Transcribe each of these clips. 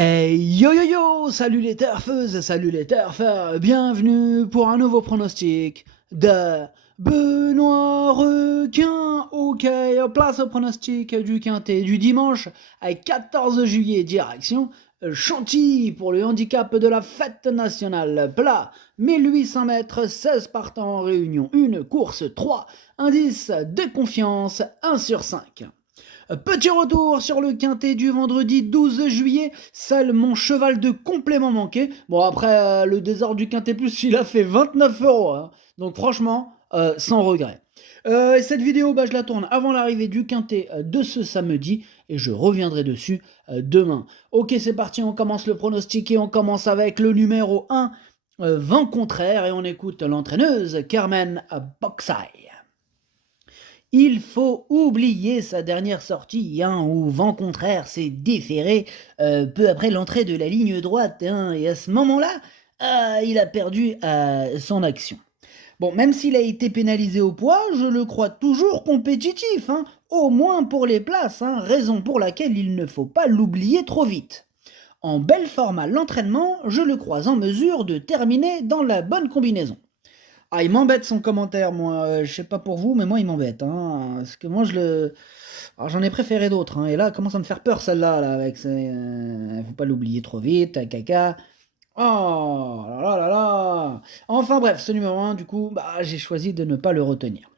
Hey yo yo yo, salut les turfeuses, salut les turfeurs, bienvenue pour un nouveau pronostic de Benoît Requin. Ok, place au pronostic du quintet du dimanche à 14 juillet, direction Chantilly pour le handicap de la fête nationale. Plat, 1800 mètres, 16 partants en réunion, une course 3, indice de confiance 1 sur 5. Petit retour sur le quintet du vendredi 12 juillet, seul mon cheval de complément manqué. Bon après le désordre du quintet plus il a fait 29 €, hein. Donc franchement sans regret. Et cette vidéo je la tourne avant l'arrivée du quintet de ce samedi et je reviendrai dessus demain. Ok c'est parti, on commence le pronostic et on commence avec le numéro 1, vent contraire, et on écoute l'entraîneuse Carmen Boxay. Il faut oublier sa dernière sortie, où vent contraire s'est déféré peu après l'entrée de la ligne droite, et à ce moment-là, il a perdu son action. Bon, même s'il a été pénalisé au poids, je le crois toujours compétitif, au moins pour les places, raison pour laquelle il ne faut pas l'oublier trop vite. En belle forme à l'entraînement, je le crois en mesure de terminer dans la bonne combinaison. Ah, il m'embête son commentaire, moi. Je sais pas pour vous, mais moi, il m'embête. Parce que moi, alors, j'en ai préféré d'autres. Et là, elle commence à me faire peur, celle-là. Là, avec ses, faut pas l'oublier trop vite, caca. Oh là là là là. Enfin bref, ce numéro 1, du coup, j'ai choisi de ne pas le retenir.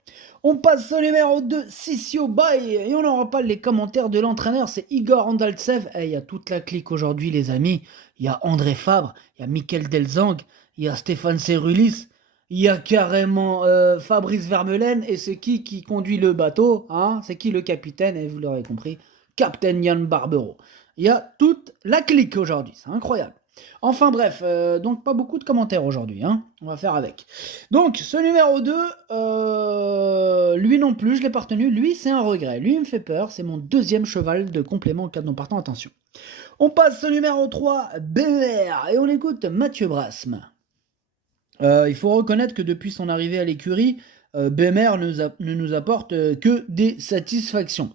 On passe au numéro 2, Sissio Bay, et on n'aura pas les commentaires de l'entraîneur, c'est Igor Andaltsev. Il y a toute la clique aujourd'hui, les amis. Il y a André Fabre, il y a Michael Delzang, il y a Stéphane Serulis, il y a carrément Fabrice Vermeulen, et c'est qui conduit le bateau, c'est qui le capitaine, et vous l'aurez compris, Captain Yann Barbero. Il y a toute la clique aujourd'hui, c'est incroyable. Enfin bref, donc pas beaucoup de commentaires aujourd'hui, on va faire avec. Donc ce numéro 2, lui non plus, je l'ai pas retenu, lui c'est un regret, lui il me fait peur, c'est mon deuxième cheval de complément en cas de non partant, attention. On passe au numéro 3, BER, et on écoute Mathieu Brasme. Il faut reconnaître que depuis son arrivée à l'écurie, BMR ne nous apporte que des satisfactions.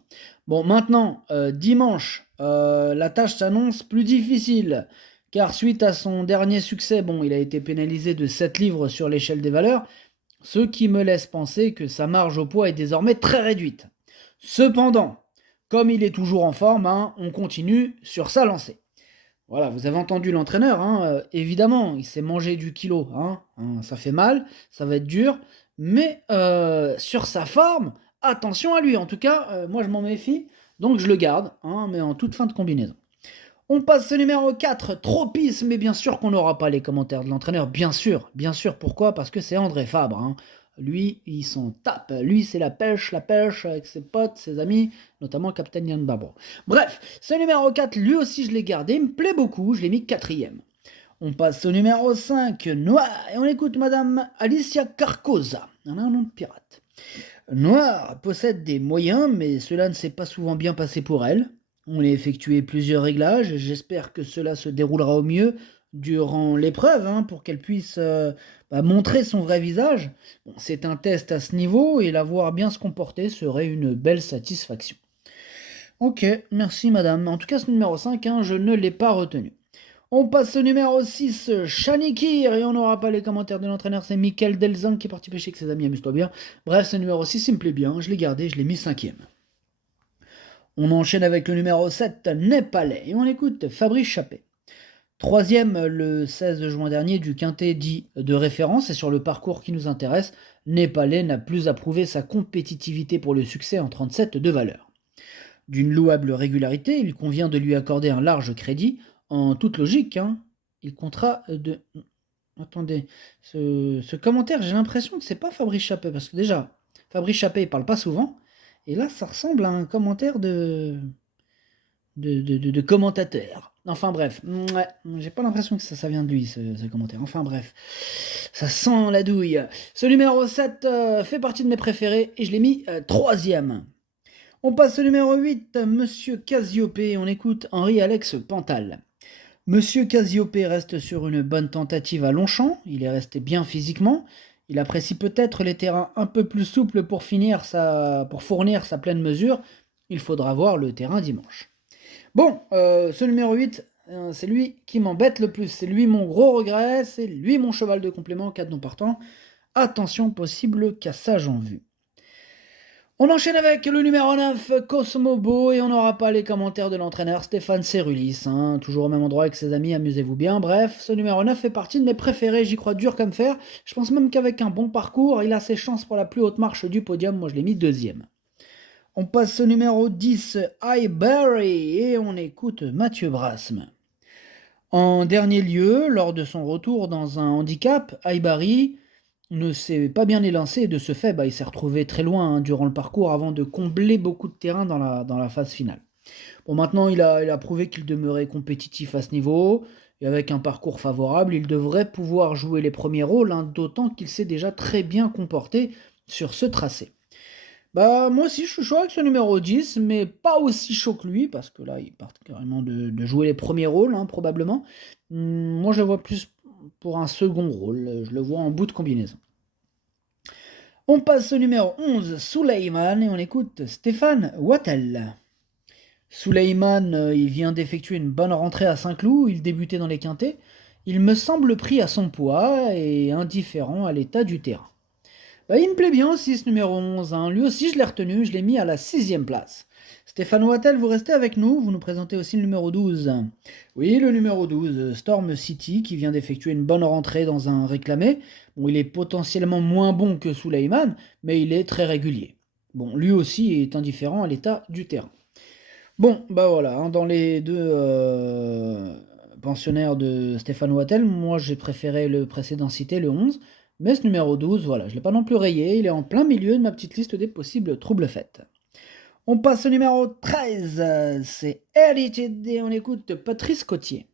Bon, maintenant, dimanche, la tâche s'annonce plus difficile, car suite à son dernier succès, il a été pénalisé de 7 livres sur l'échelle des valeurs, ce qui me laisse penser que sa marge au poids est désormais très réduite. Cependant, comme il est toujours en forme, on continue sur sa lancée. Voilà, vous avez entendu l'entraîneur, évidemment, il s'est mangé du kilo, ça fait mal, ça va être dur, mais sur sa forme, attention à lui. En tout cas, moi je m'en méfie, donc je le garde, mais en toute fin de combinaison. On passe au numéro 4, Tropisme, mais bien sûr qu'on n'aura pas les commentaires de l'entraîneur, bien sûr, pourquoi? Parce que c'est André Fabre, Lui, il s'en tape, lui c'est la pêche avec ses potes, ses amis, notamment Captain Yann Barbo. Bref, ce numéro 4, lui aussi je l'ai gardé, il me plaît beaucoup, je l'ai mis 4ème. On passe au numéro 5, Noir, et on écoute Madame Alicia Carcosa, on a un nom de pirate. Noir possède des moyens, mais cela ne s'est pas souvent bien passé pour elle. On a effectué plusieurs réglages, et j'espère que cela se déroulera au mieux durant l'épreuve, pour qu'elle puisse montrer son vrai visage. Bon, c'est un test à ce niveau, et la voir bien se comporter serait une belle satisfaction. Ok, merci madame. En tout cas, ce numéro 5, je ne l'ai pas retenu. On passe au numéro 6, Chanikir, et on n'aura pas les commentaires de l'entraîneur, c'est Michael Delzang qui est parti pêcher avec ses amis, amuse-toi bien. Bref, ce numéro 6, il me plaît bien, je l'ai gardé, je l'ai mis 5ème. On enchaîne avec le numéro 7, Népalais, et on écoute Fabrice Chappé. 3ème le 16 juin dernier du quintet dit de référence, et sur le parcours qui nous intéresse, Népalais n'a plus à prouver sa compétitivité pour le succès en 37 de valeur. D'une louable régularité, il convient de lui accorder un large crédit. En toute logique, il comptera de... Attendez, ce commentaire, j'ai l'impression que c'est pas Fabrice Chappé, parce que déjà, Fabrice Chappé, il parle pas souvent, et là, ça ressemble à un commentaire de commentateur. Enfin bref, ouais, j'ai pas l'impression que ça vient de lui, ce commentaire. Enfin bref, ça sent la douille. Ce numéro 7 fait partie de mes préférés, et je l'ai mis 3ème. On passe au numéro 8, Monsieur Cassiopée, on écoute Henri-Alex Pantal. Monsieur Cassiopée reste sur une bonne tentative à Longchamp, il est resté bien physiquement, il apprécie peut-être les terrains un peu plus souples pour fournir sa pleine mesure, il faudra voir le terrain dimanche. Bon, ce numéro 8, c'est lui qui m'embête le plus, c'est lui mon gros regret, c'est lui mon cheval de complément en cas de non partant. Attention, possible cassage en vue. On enchaîne avec le numéro 9, Cosmobo, et on n'aura pas les commentaires de l'entraîneur Stéphane Cerulis, hein, toujours au même endroit avec ses amis, amusez-vous bien. Bref, ce numéro 9 fait partie de mes préférés, j'y crois dur comme fer. Je pense même qu'avec un bon parcours, il a ses chances pour la plus haute marche du podium, moi je l'ai mis deuxième. On passe au numéro 10, Highbury, et on écoute Mathieu Brasme. En dernier lieu, lors de son retour dans un handicap, Highbury ne s'est pas bien élancé et de ce fait, il s'est retrouvé très loin durant le parcours avant de combler beaucoup de terrain dans la phase finale. Bon, maintenant, il a prouvé qu'il demeurait compétitif à ce niveau et avec un parcours favorable, il devrait pouvoir jouer les premiers rôles, d'autant qu'il s'est déjà très bien comporté sur ce tracé. Moi aussi, je suis chaud avec ce numéro 10, mais pas aussi chaud que lui, parce que là, il part carrément de jouer les premiers rôles, probablement. Moi, je le vois plus pour un second rôle, je le vois en bout de combinaison. On passe au numéro 11, Suleiman, et on écoute Stéphane Wattel. Suleiman, il vient d'effectuer une bonne rentrée à Saint-Cloud, il débutait dans les quintets. Il me semble pris à son poids et indifférent à l'état du terrain. Il me plaît bien aussi ce numéro 11, lui aussi je l'ai retenu, je l'ai mis à la 6ème place. Stéphane Wattel, vous restez avec nous, vous nous présentez aussi le numéro 12. Oui, le numéro 12, Storm City, qui vient d'effectuer une bonne rentrée dans un réclamé. Bon, il est potentiellement moins bon que Suleiman, mais il est très régulier. Bon, lui aussi est indifférent à l'état du terrain. Bon, voilà, dans les deux pensionnaires de Stéphane Wattel, moi j'ai préféré le précédent cité, le 11, mais ce numéro 12, voilà, je ne l'ai pas non plus rayé, il est en plein milieu de ma petite liste des possibles troubles faits. On passe au numéro 13, c'est Edited, et on écoute Patrice Cotier.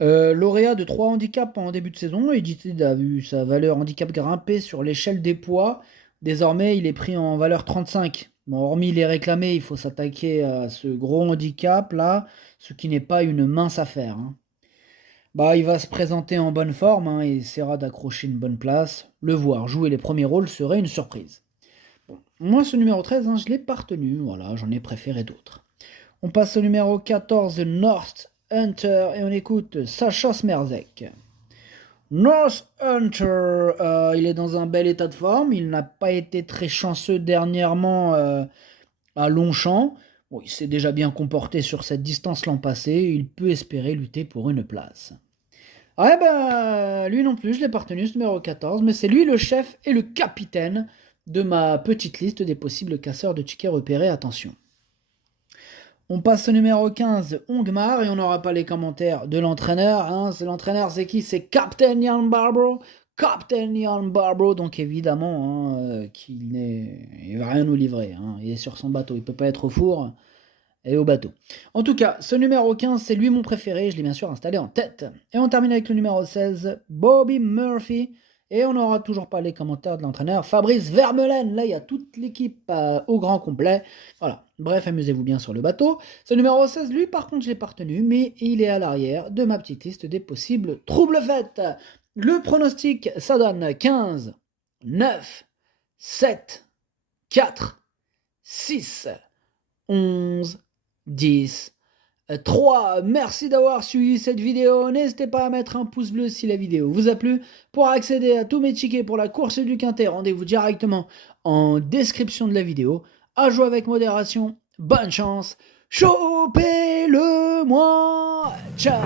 Lauréat de 3 handicaps en début de saison, Edited a vu sa valeur handicap grimper sur l'échelle des poids. Désormais, il est pris en valeur 35. Bon, hormis les réclamés, il faut s'attaquer à ce gros handicap là, ce qui n'est pas une mince affaire. Il va se présenter en bonne forme et essaiera d'accrocher une bonne place. Le voir jouer les premiers rôles serait une surprise. Bon, moi, ce numéro 13, je ne l'ai pas retenu, voilà, j'en ai préféré d'autres. On passe au numéro 14, North Hunter, et on écoute Sacha Smerzek. North Hunter, il est dans un bel état de forme, il n'a pas été très chanceux dernièrement à Longchamp. Bon, il s'est déjà bien comporté sur cette distance l'an passé, il peut espérer lutter pour une place. Lui non plus, je l'ai pas retenu, ce numéro 14, mais c'est lui le chef et le capitaine de ma petite liste des possibles casseurs de tickets repérés, attention. On passe au numéro 15, Ongmar, et on n'aura pas les commentaires de l'entraîneur. L'entraîneur, c'est qui? C'est Captain Ian Barbro. Captain Ian Barbro, donc évidemment, il va rien nous livrer. Il est sur son bateau, il peut pas être au four et au bateau. En tout cas, ce numéro 15, c'est lui mon préféré, je l'ai bien sûr installé en tête. Et on termine avec le numéro 16, Bobby Murphy. Et on n'aura toujours pas les commentaires de l'entraîneur Fabrice Vermeulen. Là, il y a toute l'équipe au grand complet. Voilà. Bref, amusez-vous bien sur le bateau. Ce numéro 16, lui, par contre, je l'ai pas retenu, mais il est à l'arrière de ma petite liste des possibles troubles faits. Le pronostic, ça donne 15, 9, 7, 4, 6, 11, 10, 3. Merci d'avoir suivi cette vidéo. N'hésitez pas à mettre un pouce bleu si la vidéo vous a plu. Pour accéder à tous mes tickets pour la course du Quintet, rendez-vous directement en description de la vidéo. À jouer avec modération. Bonne chance. Chopez-le moi. Ciao.